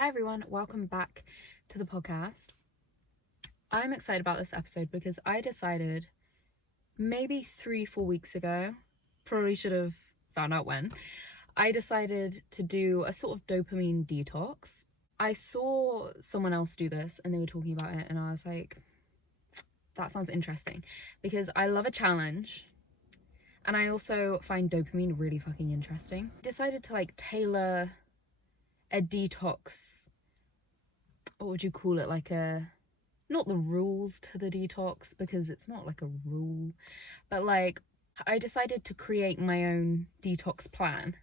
Hi everyone, welcome back to the podcast. I'm excited about this episode because I decided maybe 3-4 weeks ago, probably should have found out when, I decided to do a sort of dopamine detox. I saw someone else do this and they were talking about it and I was like, that sounds interesting because I love a challenge and I also find dopamine really fucking interesting. I decided to tailor a detox, what would you call it, not the rules to the detox because it's not like a rule, but I decided to create my own detox plan,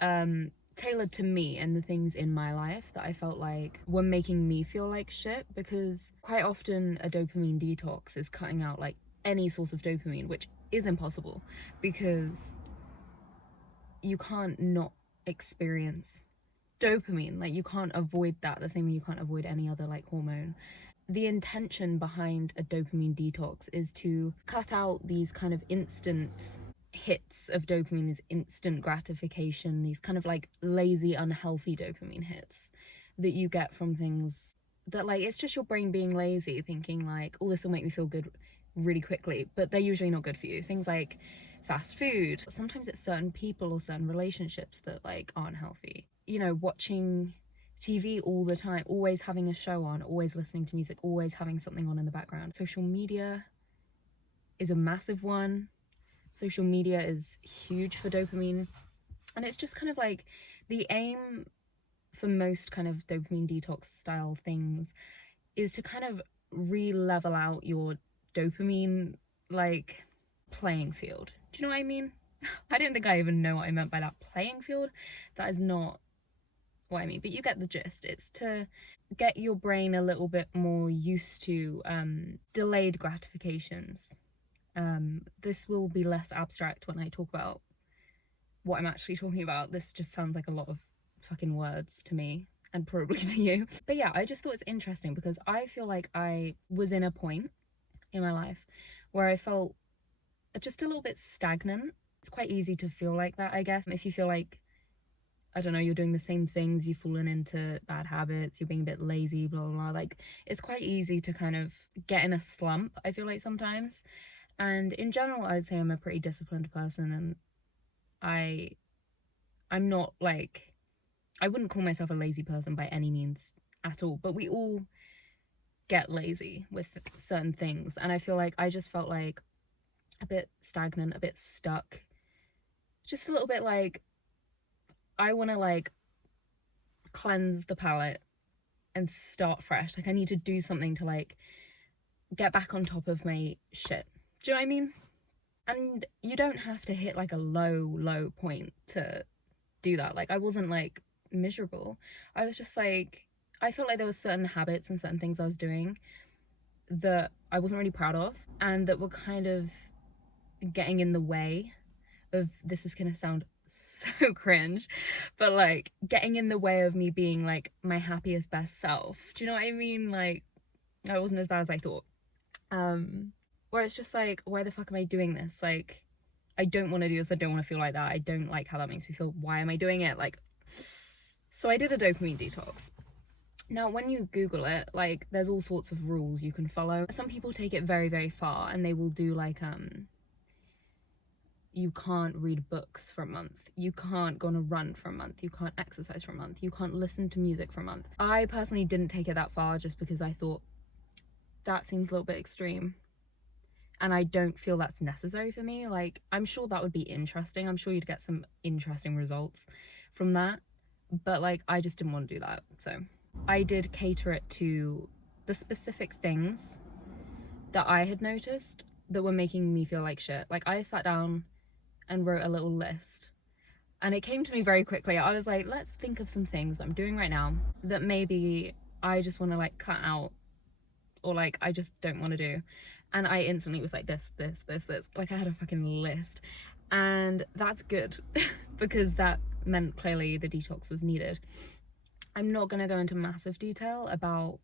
tailored to me and the things in my life that I felt like were making me feel like shit, because quite often a dopamine detox is cutting out any source of dopamine, which is impossible because you can't not experience dopamine. You can't avoid that the same way you can't avoid any other hormone. The intention behind a dopamine detox is to cut out these kind of instant hits of dopamine, these instant gratification, these kind of lazy, unhealthy dopamine hits that you get from things that it's just your brain being lazy, thinking oh, this will make me feel good really quickly, but they're usually not good for you. Things like fast food, sometimes it's certain people or certain relationships that aren't healthy. Watching TV all the time, always having a show on, always listening to music, always having something on in the background. Social media is a massive one. Social media is huge for dopamine. And it's just kind of the aim for most kind of dopamine detox style things is to kind of re-level out your dopamine playing field. Do you know what I mean? I don't think I even know what I meant by that. Playing field? That is not what I mean, but you get the gist. It's to get your brain a little bit more used to delayed gratifications. This will be less abstract when I talk about what I'm actually talking about. This just sounds like a lot of fucking words to me and probably to you. But yeah, I just thought it's interesting because I feel like I was in a point in my life where I felt just a little bit stagnant. It's quite easy to feel like that, I guess. If you feel I don't know, you're doing the same things, you've fallen into bad habits, you're being a bit lazy, blah, blah, blah. It's quite easy to kind of get in a slump, I feel like sometimes. And in general, I would say I'm a pretty disciplined person, and I'm not I wouldn't call myself a lazy person by any means at all, but we all get lazy with certain things. And I feel like I just felt a bit stagnant, a bit stuck, just a little bit I want to cleanse the palate and start fresh. I need to do something to get back on top of my shit. Do you know what I mean? And you don't have to hit a low point to do that. I wasn't miserable. I was just I felt like there was certain habits and certain things I was doing that I wasn't really proud of and that were kind of getting in the way of, this is gonna sound so cringe, but getting in the way of me being my happiest, best self. Do you know what I mean? I wasn't as bad as I thought. Where it's just why the fuck am I doing this? I don't want to do this. I don't want to feel like that. I don't like how that makes me feel. Why am I doing it? So I did a dopamine detox. Now, when you Google it, there's all sorts of rules you can follow. Some people take it very, very far and they will do you can't read books for a month, you can't go on a run for a month, you can't exercise for a month, you can't listen to music for a month. I personally didn't take it that far just because I thought that seems a little bit extreme and I don't feel that's necessary for me. I'm sure that would be interesting, I'm sure you'd get some interesting results from that, but I just didn't want to do that. So I did cater it to the specific things that I had noticed that were making me feel like shit. I sat down and wrote a little list and it came to me very quickly. I was let's think of some things that I'm doing right now that maybe I just want to cut out, or I just don't want to do. And I instantly was this. I had a fucking list, and that's good because that meant clearly the detox was needed. I'm not going to go into massive detail about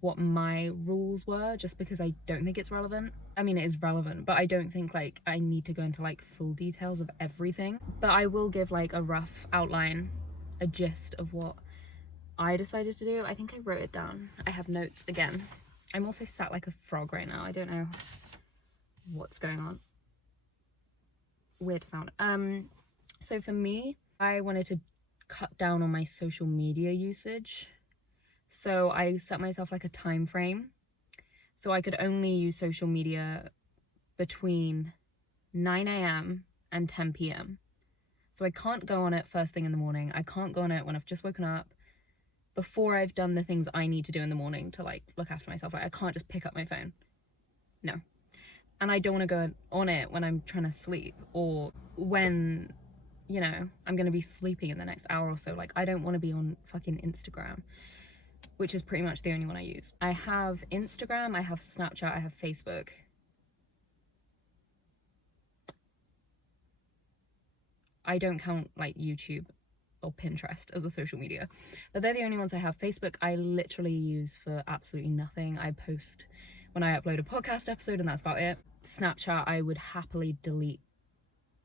what my rules were just because I don't think it's relevant. I mean, it is relevant, but I don't think I need to go into full details of everything. But I will give a rough outline, a gist of what I decided to do, I think I wrote it down. I have notes again. I'm also sat like a frog right now. I don't know what's going on. Weird sound. So for me, I wanted to cut down on my social media usage. So I set myself like a time frame. So I could only use social media between 9 a.m. and 10 p.m. So I can't go on it first thing in the morning. I can't go on it when I've just woken up, before I've done the things I need to do in the morning to like look after myself. Like I can't just pick up my phone. No. And I don't want to go on it when I'm trying to sleep, or when, you know, I'm going to be sleeping in the next hour or so. Like I don't want to be on fucking Instagram, which is pretty much the only one I use. I have Instagram, I have Snapchat, I have Facebook. I don't count like YouTube or Pinterest as a social media, but they're the only ones I have. Facebook I literally use for absolutely nothing. I post when I upload a podcast episode and that's about it. Snapchat I would happily delete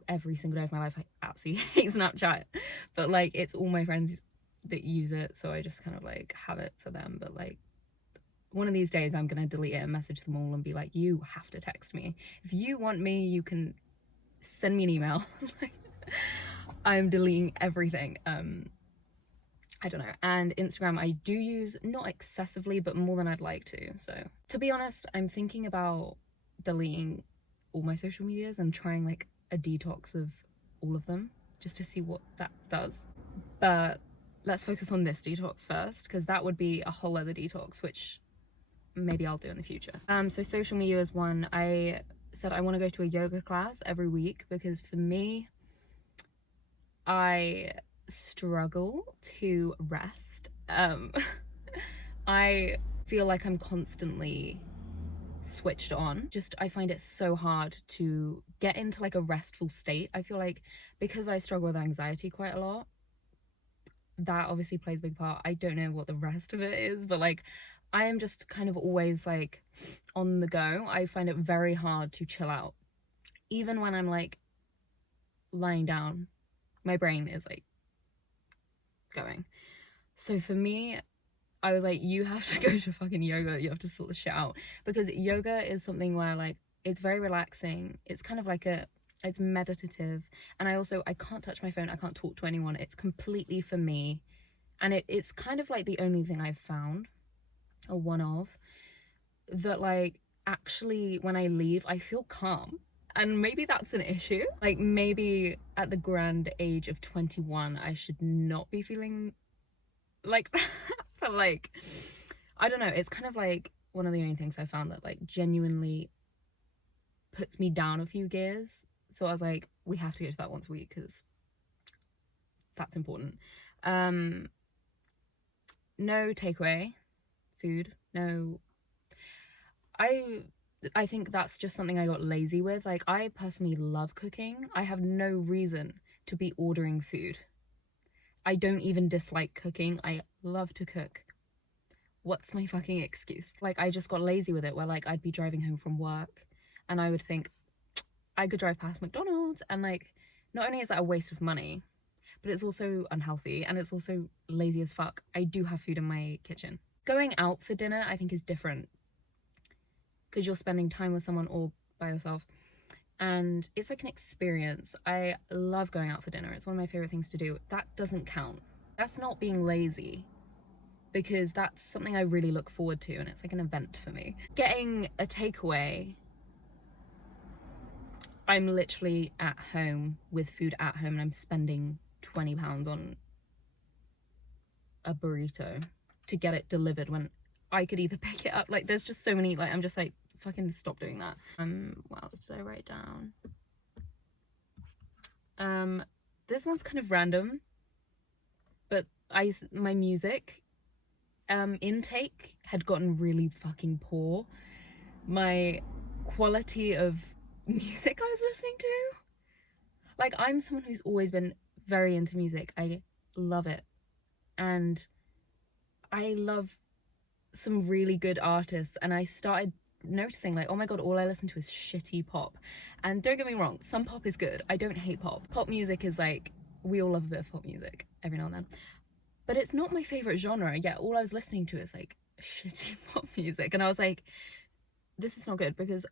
every single day of my life. I absolutely hate Snapchat, but like it's all my friends that use it, so I just kind of like have it for them. But like one of these days I'm gonna delete it and message them all and be like, you have to text me. If you want me, you can send me an email. Like, I'm deleting everything. I don't know. And Instagram I do use, not excessively, but more than I'd like to. So to be honest, I'm thinking about deleting all my social medias and trying like a detox of all of them, just to see what that does. But let's focus on this detox first, because that would be a whole other detox, which maybe I'll do in the future. So social media is one. I said I want to go to a yoga class every week, because for me, I struggle to rest. I feel like I'm constantly switched on. Just I find it so hard to get into like a restful state. I feel like because I struggle with anxiety quite a lot, that obviously plays a big part. I don't know what the rest of it is, but like I am just kind of always like on the go. I find it very hard to chill out. Even when I'm like lying down, my brain is like going. So for me, I was like, you have to go to fucking yoga. You have to sort this shit out, because yoga is something where like it's very relaxing. It's kind of like it's meditative, and I can't touch my phone. I can't talk to anyone. It's completely for me, and it's kind of like the only thing I've found, or one of, that like actually when I leave I feel calm. And maybe that's an issue. Like maybe at the grand age of 21 I should not be feeling like that. But like I don't know, it's kind of like one of the only things I found that like genuinely puts me down a few gears. So I was like, we have to go to that once a week, because that's important. No takeaway food. No, I think that's just something I got lazy with. Like I personally love cooking. I have no reason to be ordering food. I don't even dislike cooking. I love to cook. What's my fucking excuse? Like I just got lazy with it, where like I'd be driving home from work and I would think I could drive past McDonald's, and like not only is that a waste of money, but it's also unhealthy and it's also lazy as fuck. I do have food in my kitchen. Going out for dinner I think is different, because you're spending time with someone or by yourself, and it's like an experience. I love going out for dinner. It's one of my favorite things to do. That doesn't count. That's not being lazy, because that's something I really look forward to, and it's like an event for me. Getting a takeaway, I'm literally at home with food at home and I'm spending £20 on a burrito to get it delivered, when I could either pick it up. Like there's just so many, like I'm just like, fucking stop doing that. What else did I write down? This one's kind of random, but my music intake had gotten really fucking poor. My quality of music I was listening to, like I'm someone who's always been very into music. I love it, and I love some really good artists, and I started noticing like, oh my god, all I listen to is shitty pop. And don't get me wrong, some pop is good. I don't hate pop. Pop music is like, we all love a bit of pop music every now and then, but it's not my favorite genre. Yet all I was listening to is like shitty pop music, and I was like, this is not good, because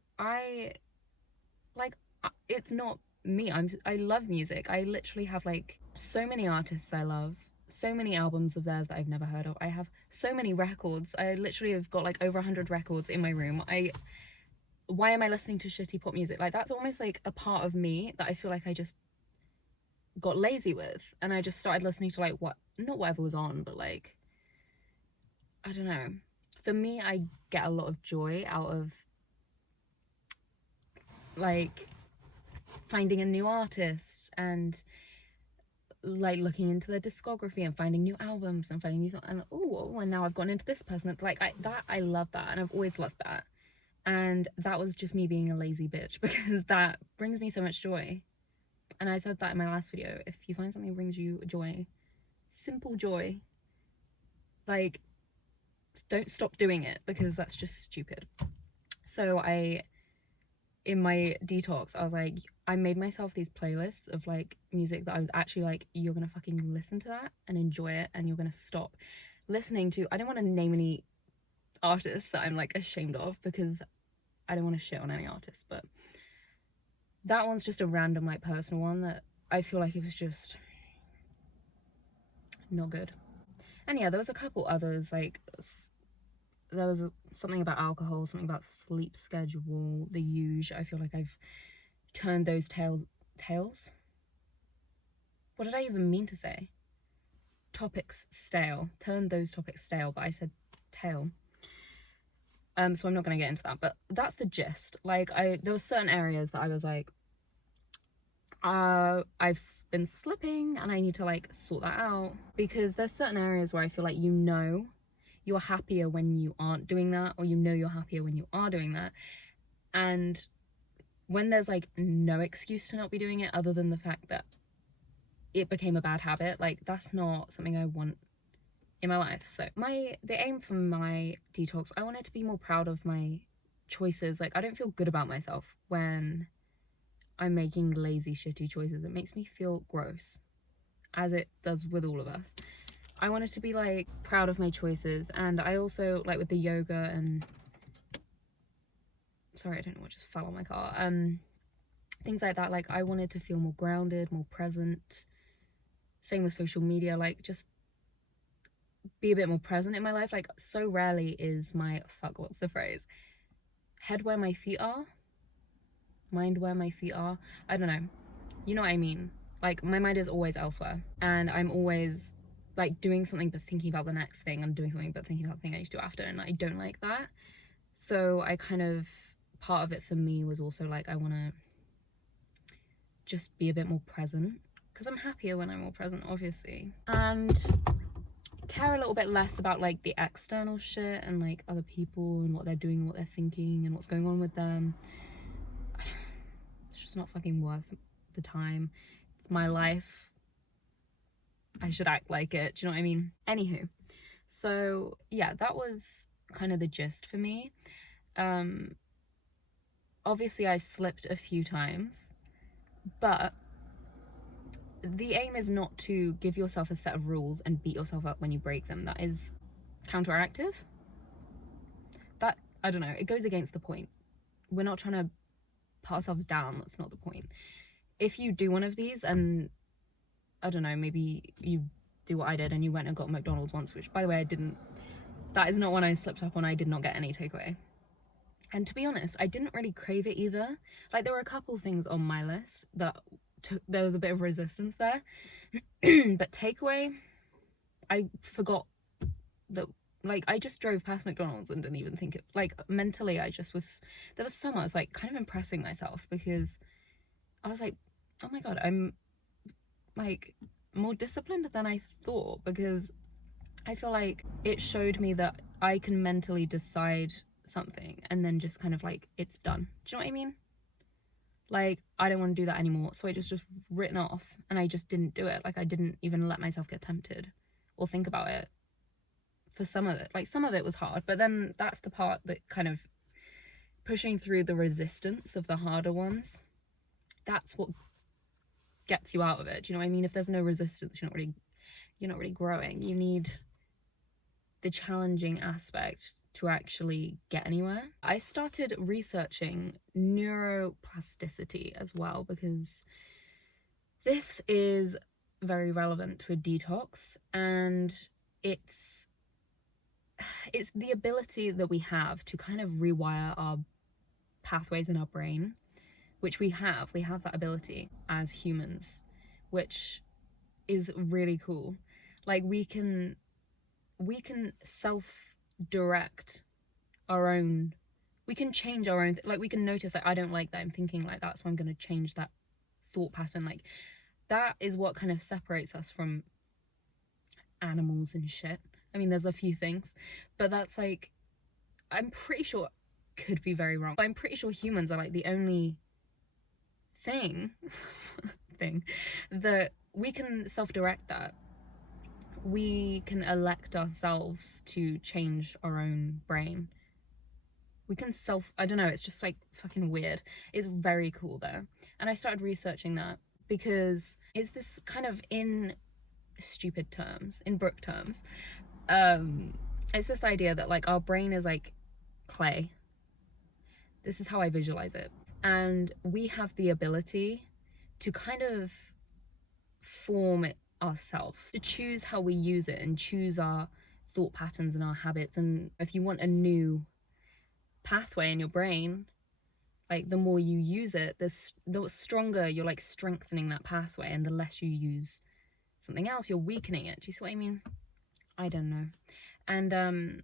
it's not me. I love music. I literally have like so many artists I love, so many albums of theirs that I've never heard of. I have so many records. I literally have got like over 100 records in my room. Why am I listening to shitty pop music? Like, that's almost like a part of me that I feel like I just got lazy with, and I just started listening to like not whatever was on, but like, I don't know. For me, I get a lot of joy out of like finding a new artist and like looking into their discography and finding new albums and finding new songs, and and now I've gone into this person. Like, I love that, and I've always loved that. And that was just me being a lazy bitch, because that brings me so much joy. And I said that in my last video. If you find something that brings you joy, simple joy, like, don't stop doing it, because that's just stupid. So in my detox, I was like, I made myself these playlists of like music that I was actually like, you're gonna fucking listen to that and enjoy it, and you're gonna stop listening to, I don't want to name any artists that I'm like ashamed of, because I don't want to shit on any artist, but that one's just a random like personal one that I feel like it was just not good. And yeah, there was a couple others, like there was something about alcohol, something about sleep schedule, the usual. I feel like I've turned those tails? What did I even mean to say? Topics stale. Turned those topics stale, but I said tail. So I'm not gonna get into that, but that's the gist. Like, there were certain areas that I was like, I've been slipping and I need to like sort that out, because there's certain areas where I feel like you're happier when you aren't doing that, or you're happier when you are doing that. And when there's like no excuse to not be doing it other than the fact that it became a bad habit, like, that's not something I want in my life. So the aim for my detox, I wanted to be more proud of my choices. Like, I don't feel good about myself when I'm making lazy, shitty choices. It makes me feel gross, as it does with all of us. I wanted to be like proud of my choices. And I also, like, with the yoga and sorry, I don't know what just fell on my car, things like that, like, I wanted to feel more grounded, more present. Same with social media, like, just be a bit more present in my life. Like, so rarely is my what's the phrase, head where my feet are, mind where my feet are, I don't know, you know what I mean. Like, my mind is always elsewhere, and I'm always like doing something but thinking about the next thing, and doing something but thinking about the thing I need to do after, and I don't like that. So I kind of, part of it for me was also like, I want to just be a bit more present, because I'm happier when I'm more present, obviously, and care a little bit less about like the external shit and like other people and what they're doing, what they're thinking, and what's going on with them. It's just not fucking worth the time. It's my life. I should act like it. Do you know what I mean? Anywho, so yeah, that was kind of the gist for me. Obviously I slipped a few times, but the aim is not to give yourself a set of rules and beat yourself up when you break them. That is counteractive. That, I don't know, it goes against the point. We're not trying to put ourselves down. That's not the point. If you do one of these, and I don't know, maybe you do what I did and you went and got McDonald's once, which, by the way, I didn't. That is not when I slipped up on. I did not get any takeaway. And to be honest, I didn't really crave it either. Like, there were a couple things on my list that there was a bit of resistance there. But takeaway, I forgot that, like, I just drove past McDonald's and didn't even think it, like, mentally I just was, there was some, I was like kind of impressing myself, because I was like, oh my god, I'm like more disciplined than I thought, because I feel like it showed me that I can mentally decide something and then just kind of like, it's done. Do you know what I mean? Like, I don't want to do that anymore, so I just written off, and I just didn't do it. Like, I didn't even let myself get tempted or think about it for some of it. Like, some of it was hard, but then that's the part that kind of pushing through the resistance of the harder ones, that's what gets you out of it. Do you know what I mean? If there's no resistance, you're not really you're not really growing. You need the challenging aspect to actually get anywhere. I started researching neuroplasticity as well because this is very relevant to a detox, and it's the ability that we have to kind of rewire our pathways in our brain, which we have that ability as humans, which is really cool. Like we can self-direct our own, we can change our own, like we can notice like I don't like that I'm thinking like that, so I'm going to change that thought pattern. Like that is what kind of separates us from animals and shit. I mean, there's a few things, but that's like, I'm pretty sure, could be very wrong, but I'm pretty sure humans are like the only thing that we can self-direct that. We can elect ourselves to change our own brain. We can I don't know, it's just like fucking weird. It's very cool though. And I started researching that because it's this kind of, in stupid terms, in Brooke terms, it's this idea that like our brain is like clay. This is how I visualize it. And we have the ability to kind of form it ourselves, to choose how we use it and choose our thought patterns and our habits. And if you want a new pathway in your brain, like the more you use it, the stronger you're like strengthening that pathway, and the less you use something else, you're weakening it. Do you see what I mean? I don't know. And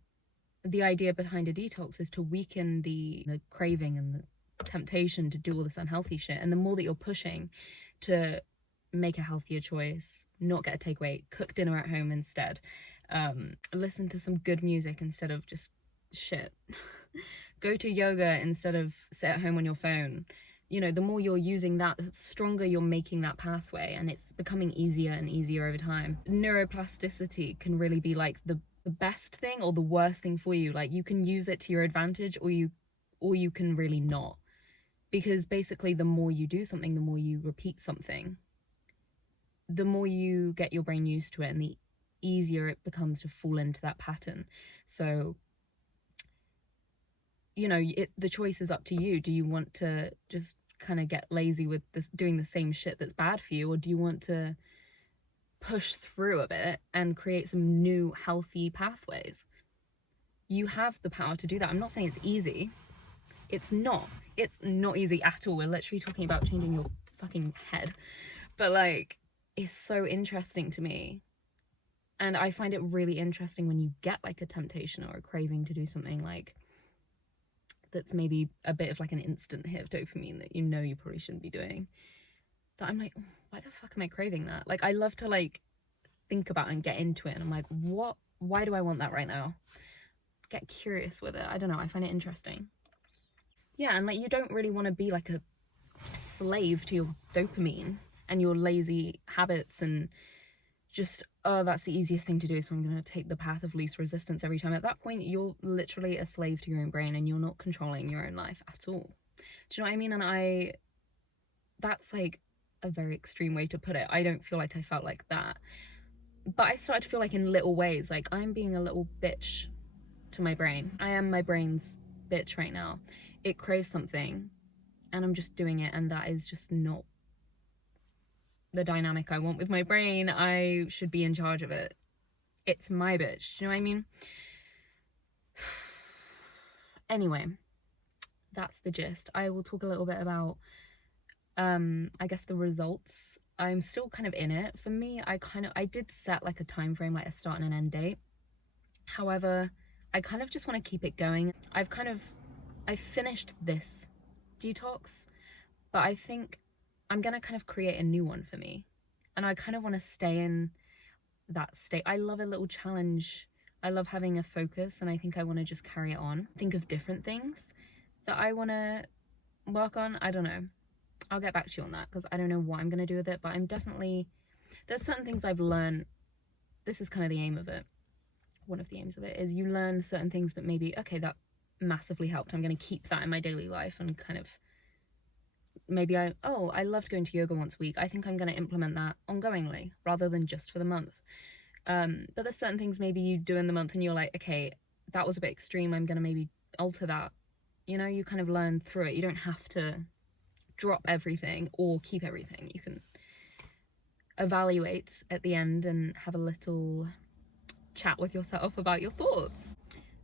the idea behind a detox is to weaken the craving and the temptation to do all this unhealthy shit. And the more that you're pushing to make a healthier choice, not get a takeaway, cook dinner at home instead, listen to some good music instead of just shit, go to yoga instead of sit at home on your phone, you know, the more you're using that, the stronger you're making that pathway, and it's becoming easier and easier over time. Neuroplasticity can really be like the best thing or the worst thing for you. Like you can use it to your advantage, or you can really not, because basically the more you do something, the more you repeat something, the more you get your brain used to it, and the easier it becomes to fall into that pattern. So, you know, the choice is up to you. Do you want to just kind of get lazy with this, doing the same shit that's bad for you, or do you want to push through a bit and create some new healthy pathways? You have the power to do that. I'm not saying it's easy. It's not easy at all. We're literally talking about changing your fucking head, but like, it's so interesting to me. And I find it really interesting when you get like a temptation or a craving to do something like that's maybe a bit of like an instant hit of dopamine that you know you probably shouldn't be doing, that I'm like, why the fuck am I craving that? Like I love to like think about and get into it, and I'm like, why do I want that right now? Get curious with it. I don't know, I find it interesting. Yeah, and like you don't really want to be like a slave to your dopamine and your lazy habits and just, oh, that's the easiest thing to do, so I'm going to take the path of least resistance every time. At that point, you're literally a slave to your own brain, and you're not controlling your own life at all. Do you know what I mean? And that's like a very extreme way to put it. I don't feel like I felt like that, but I started to feel like in little ways, like I'm being a little bitch to my brain. I am my brain's bitch right now. It craves something and I'm just doing it, and that is just not the dynamic I want with my brain. I should be in charge of it. It's my bitch. Do you know what I mean? Anyway, that's the gist. I will talk a little bit about I guess the results. I'm still kind of in it. For me, I did set like a time frame, like a start and an end date. However, I kind of just want to keep it going. I finished this detox, but I think I'm gonna kind of create a new one for me, and I kind of want to stay in that state. I love a little challenge. I love having a focus, and I think I want to just carry it on. Think of different things that I want to work on. I don't know. I'll get back to you on that, because I don't know what I'm gonna do with it, but there's certain things I've learned. This is kind of the aim of it. One of the aims of it is you learn certain things that maybe, okay, that massively helped. I'm going to keep that in my daily life, and kind of maybe I loved going to yoga once a week. I think I'm going to implement that ongoingly rather than just for the month. But there's certain things maybe you do in the month and you're like, okay, that was a bit extreme, I'm gonna maybe alter that. You know, you kind of learn through it. You don't have to drop everything or keep everything. You can evaluate at the end and have a little chat with yourself about your thoughts.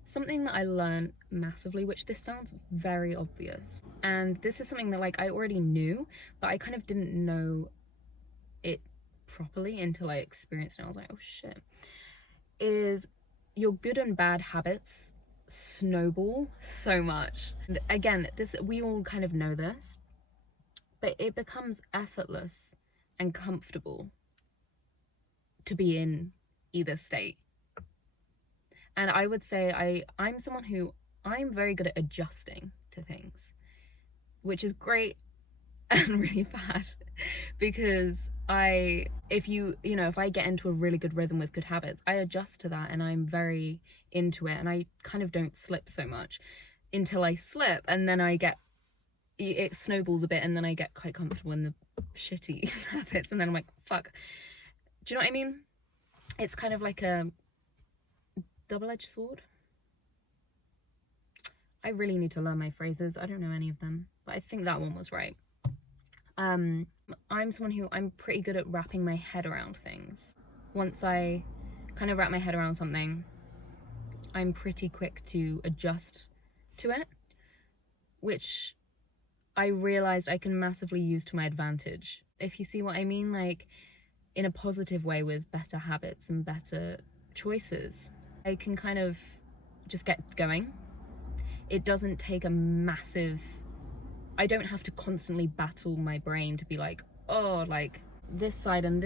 Something that I learned massively, which this sounds very obvious, and this is something that like I already knew, but I kind of didn't know it properly until I experienced it. I was like, oh shit, is your good and bad habits snowball so much. And again, this, we all kind of know this, but it becomes effortless and comfortable to be in either state. And I would say I'm someone who, I'm very good at adjusting to things, which is great and really bad, because if I get into a really good rhythm with good habits, I adjust to that and I'm very into it, and I kind of don't slip so much until I slip, and then it snowballs a bit, and then I get quite comfortable in the shitty habits, and then I'm like, fuck. Do you know what I mean? It's kind of like a double-edged sword. I really need to learn my phrases. I don't know any of them, but I think that one was right. I'm someone who, I'm pretty good at wrapping my head around things. Once I kind of wrap my head around something, I'm pretty quick to adjust to it, which I realized I can massively use to my advantage. If you see what I mean, like in a positive way, with better habits and better choices, I can kind of just get going. It doesn't take a massive, I don't have to constantly battle my brain to be like, oh, like this side and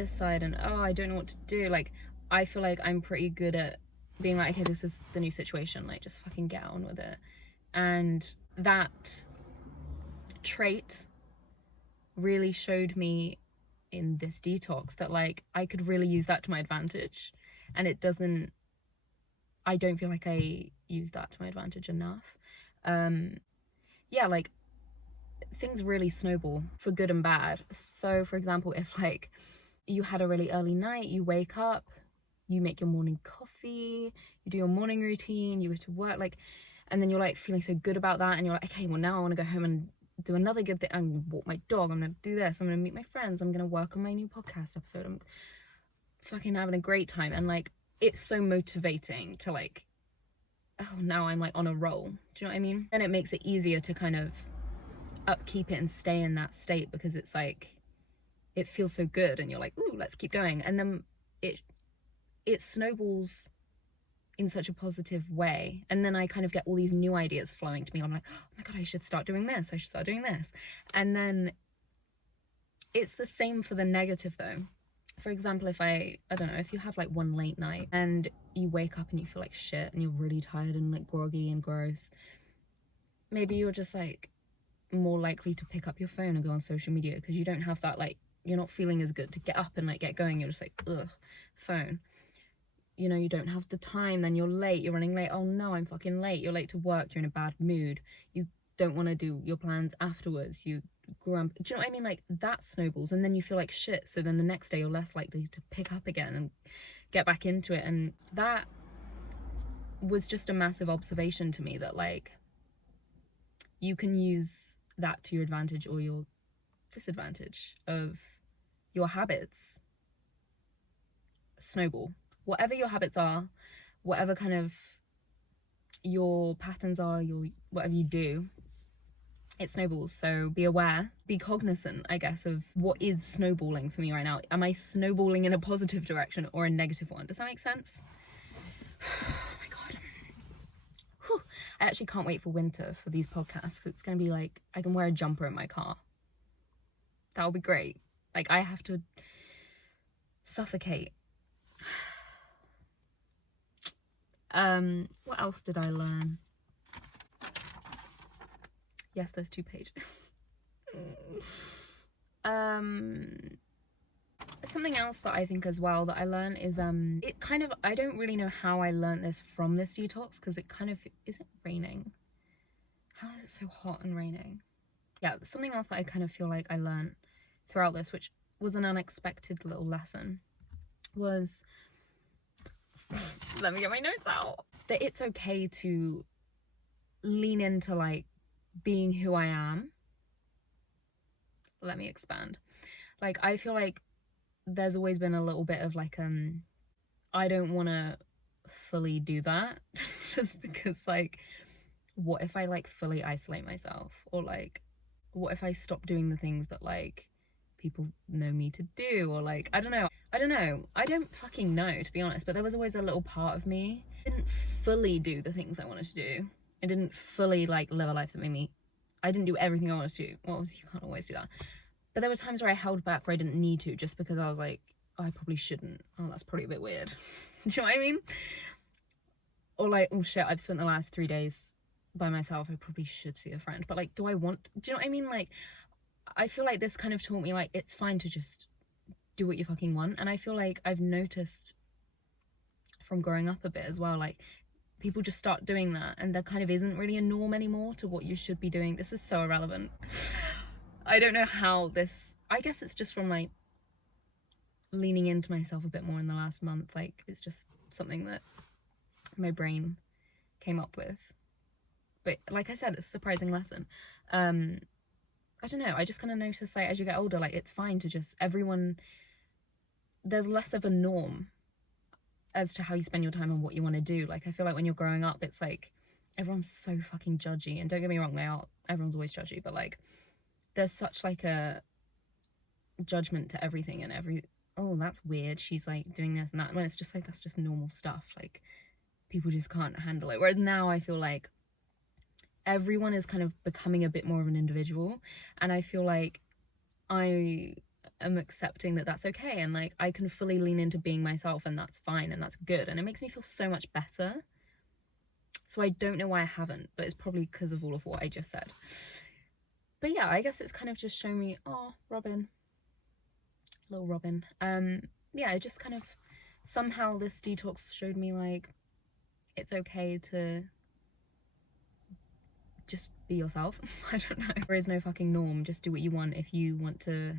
oh, I don't know what to do. Like, I feel like I'm pretty good at being like, okay, this is the new situation, like just fucking get on with it. And that trait really showed me in this detox that like I could really use that to my advantage, and I don't feel like I use that to my advantage enough. Yeah, like things really snowball for good and bad. So for example, if like you had a really early night, you wake up, you make your morning coffee, you do your morning routine, you go to work, like, and then you're like feeling so good about that, and you're like, okay, well now I want to go home and do another good thing. I'm gonna walk my dog, I'm gonna do this, I'm gonna meet my friends, I'm gonna work on my new podcast episode, I'm fucking having a great time. And like it's so motivating to like, oh, now I'm like on a roll. Do you know what I mean? And it makes it easier to kind of upkeep it and stay in that state, because it's like it feels so good and you're like, ooh, let's keep going. And then it snowballs in such a positive way, and then I kind of get all these new ideas flowing to me. I'm like, oh my god, I should start doing this, I should start doing this. And then it's the same for the negative though. For example, if I don't know, if you have like one late night and you wake up and you feel like shit and you're really tired and like groggy and gross, maybe you're just like more likely to pick up your phone and go on social media, because you don't have that, like, you're not feeling as good to get up and like get going. You're just like, ugh, phone. You know, you don't have the time, then you're late, you're running late. Oh no, I'm fucking late. You're late to work, you're in a bad mood, you don't want to do your plans afterwards, you grump. Do you know what I mean? Like that snowballs, and then you feel like shit, so then the next day you're less likely to pick up again and get back into it. And that was just a massive observation to me, that like you can use that to your advantage or your disadvantage of your habits. Snowball. Whatever your habits are, whatever kind of your patterns are, your whatever you do, it snowballs. So be aware, be cognizant, I guess, of what is snowballing for me right now. Am I snowballing in a positive direction or a negative one? Does that make sense? Oh my god. Whew. I actually can't wait for winter for these podcasts. It's gonna be like, I can wear a jumper in my car. That would be great. Like I have to suffocate. What else did I learn? Yes, there's 2 pages. Something else that I think as well that I learned is it kind of, I don't really know how I learned this from this detox, because it kind of, is it raining? How is it so hot and raining? Yeah, something else that I kind of feel like I learned throughout this, which was an unexpected little lesson, was Let me get my notes out. That it's okay to lean into like being who I am. Let me expand. Like, I feel like there's always been a little bit of like, I don't want to fully do that just because like, what if I like fully isolate myself, or like, what if I stop doing the things that like people know me to do, or like, I don't know, I don't fucking know, to be honest, but there was always a little part of me didn't fully do the things I wanted to do. I didn't fully like live a life that made me, I didn't do everything I wanted to do. Well, obviously you can't always do that, but there were times where I held back where I didn't need to, just because I was like, oh, I probably shouldn't, oh, that's probably a bit weird. Do you know what I mean? Or like, oh shit, I've spent the last 3 days by myself, I probably should see a friend, but like, do I want, do you know what I mean? Like, I feel like this kind of taught me like, it's fine to just do what you fucking want. And I feel like I've noticed from growing up a bit as well, like, people just start doing that and there kind of isn't really a norm anymore to what you should be doing. This is so irrelevant. I don't know how this, I guess it's just from like leaning into myself a bit more in the last month. Like, it's just something that my brain came up with. But like I said, it's a surprising lesson. I don't know, I just kind of notice like as you get older, like it's fine to just, everyone, there's less of a norm as to how you spend your time and what you want to do. Like, I feel like when you're growing up, it's like everyone's so fucking judgy, and don't get me wrong, they are, everyone's always judgy, but like there's such like a judgment to everything, and oh, that's weird, she's like doing this and that, when it's just like, that's just normal stuff. Like, people just can't handle it. Whereas now I feel like everyone is kind of becoming a bit more of an individual, and I feel like I am accepting that that's okay, and like I can fully lean into being myself, and that's fine, and that's good, and it makes me feel so much better. So I don't know why I haven't, but it's probably because of all of what I just said. But yeah, I guess it's kind of just shown me, oh, Robin, little Robin. Yeah, it just kind of, somehow this detox showed me like it's okay to just be yourself. I don't know. There is no fucking norm. Just do what you want. If you want to,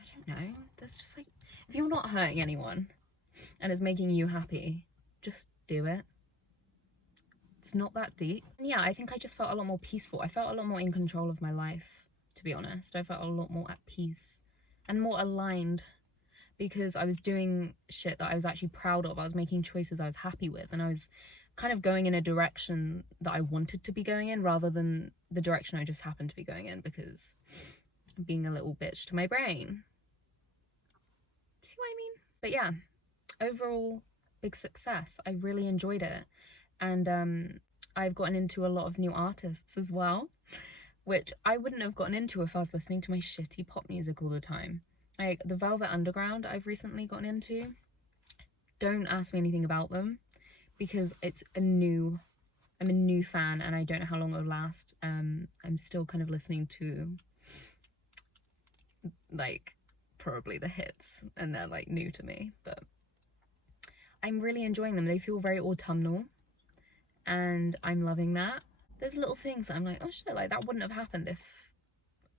I don't know. There's just like, if you're not hurting anyone and it's making you happy, just do it. It's not that deep. And yeah, I think I just felt a lot more peaceful. I felt a lot more in control of my life, to be honest. I felt a lot more at peace and more aligned, because I was doing shit that I was actually proud of. I was making choices I was happy with, and I was kind of going in a direction that I wanted to be going in, rather than the direction I just happened to be going in because I'm being a little bitch to my brain. See what I mean? But yeah, overall, big success. I really enjoyed it. And I've gotten into a lot of new artists as well, which I wouldn't have gotten into if I was listening to my shitty pop music all the time. Like, the Velvet Underground I've recently gotten into. Don't ask me anything about them, because I'm a new fan, and I don't know how long it'll last. I'm still kind of listening to like probably the hits, and they're like new to me, but I'm really enjoying them. They feel very autumnal, and I'm loving that. There's little things that I'm like, oh shit, like that wouldn't have happened if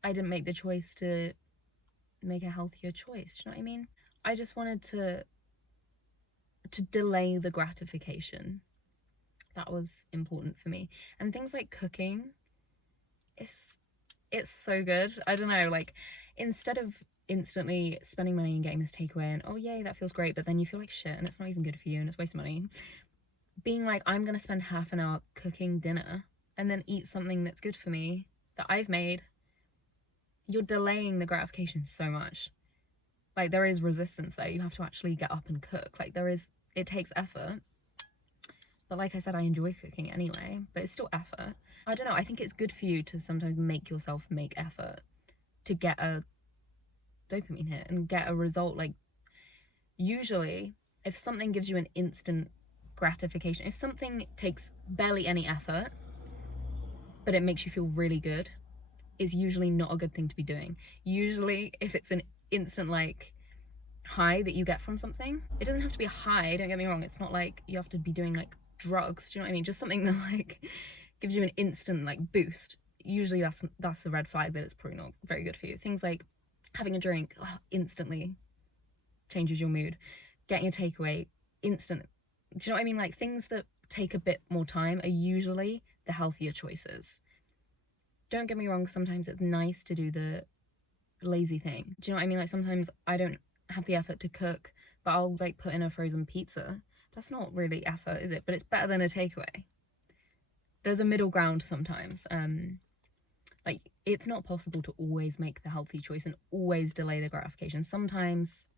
I didn't make the choice to make a healthier choice. Do you know what I mean? I just wanted to delay the gratification. That was important for me. And things like cooking, it's so good. I don't know, like, instead of instantly spending money and getting this takeaway and, oh yay, that feels great, but then you feel like shit and it's not even good for you and it's waste of money, being like, I'm gonna spend half an hour cooking dinner and then eat something that's good for me that I've made, you're delaying the gratification so much. Like, there is resistance there. You have to actually get up and cook. Like, it takes effort. But like I said, I enjoy cooking anyway, but it's still effort. I don't know, I think it's good for you to sometimes make yourself make effort to get a dopamine hit and get a result. Like, usually, if something gives you an instant gratification, if something takes barely any effort, but it makes you feel really good, is usually not a good thing to be doing. Usually, if it's an instant, like, high that you get from something, it doesn't have to be a high, don't get me wrong, it's not like you have to be doing like drugs, do you know what I mean? Just something that like gives you an instant like boost. Usually that's a red flag that it's probably not very good for you. Things like having a drink, instantly changes your mood. getting a takeaway, instant. Do you know what I mean? Like, things that take a bit more time are usually the healthier choices. Don't get me wrong, sometimes it's nice to do the lazy thing. Do you know what I mean? Like, sometimes I don't have the effort to cook, but I'll like put in a frozen pizza. That's not really effort, is it? But it's better than a takeaway. There's a middle ground sometimes. Like, it's not possible to always make the healthy choice and always delay the gratification. Sometimes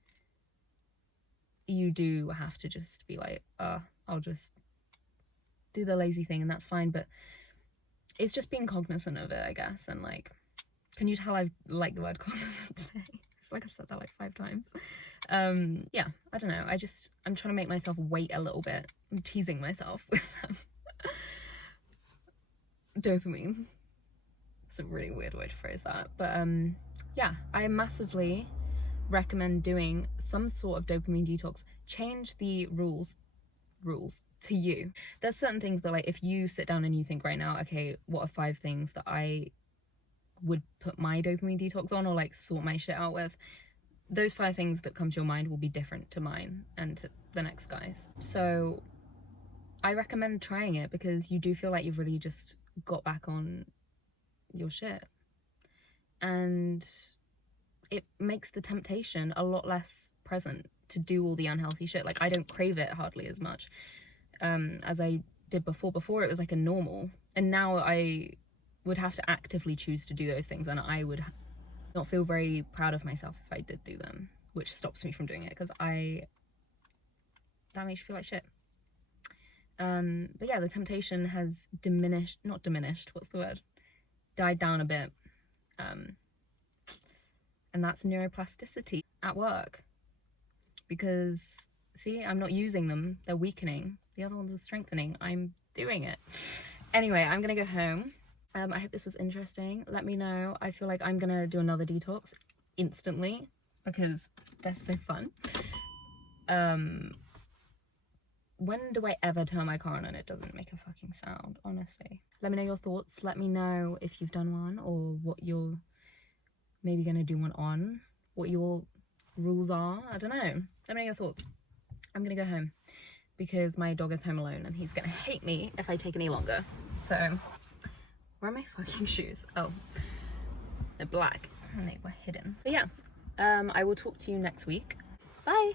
you do have to just be like, I'll just do the lazy thing, and that's fine. But it's just being cognizant of it, I guess. And like, can you tell I like the word cognizant today? It's like I've said that like 5 times. Yeah, I don't know. I'm trying to make myself wait a little bit. I'm teasing myself with dopamine. It's a really weird way to phrase that. But yeah, I massively recommend doing some sort of dopamine detox. Change the rules to you. There's certain things that, like, if you sit down and you think right now, okay, what are 5 things that I would put my dopamine detox on, or like sort my shit out with, those 5 things that come to your mind will be different to mine and to the next guy's. So I recommend trying it, because you do feel like you've really just got back on your shit, and it makes the temptation a lot less present to do all the unhealthy shit. Like, I don't crave it hardly as much as I did before. Before it was like a normal, and now I would have to actively choose to do those things, and I would not feel very proud of myself if I did do them, which stops me from doing it, because that makes you feel like shit. But yeah, the temptation has not diminished, what's the word? Died down a bit. And that's neuroplasticity at work. Because, see, I'm not using them, they're weakening. The other ones are strengthening. I'm doing it. Anyway, I'm gonna go home. I hope this was interesting. Let me know. I feel like I'm gonna do another detox instantly, because they're so fun. When do I ever turn my car on and it doesn't make a fucking sound, honestly? Let me know your thoughts. Let me know if you've done one, or what you're maybe gonna do one on, what your rules are. I don't know. Let me know your thoughts. I'm gonna go home, because my dog is home alone and he's gonna hate me if I take any longer. So, where are my fucking shoes? Oh, they're black and they were hidden. But yeah, I will talk to you next week. Bye.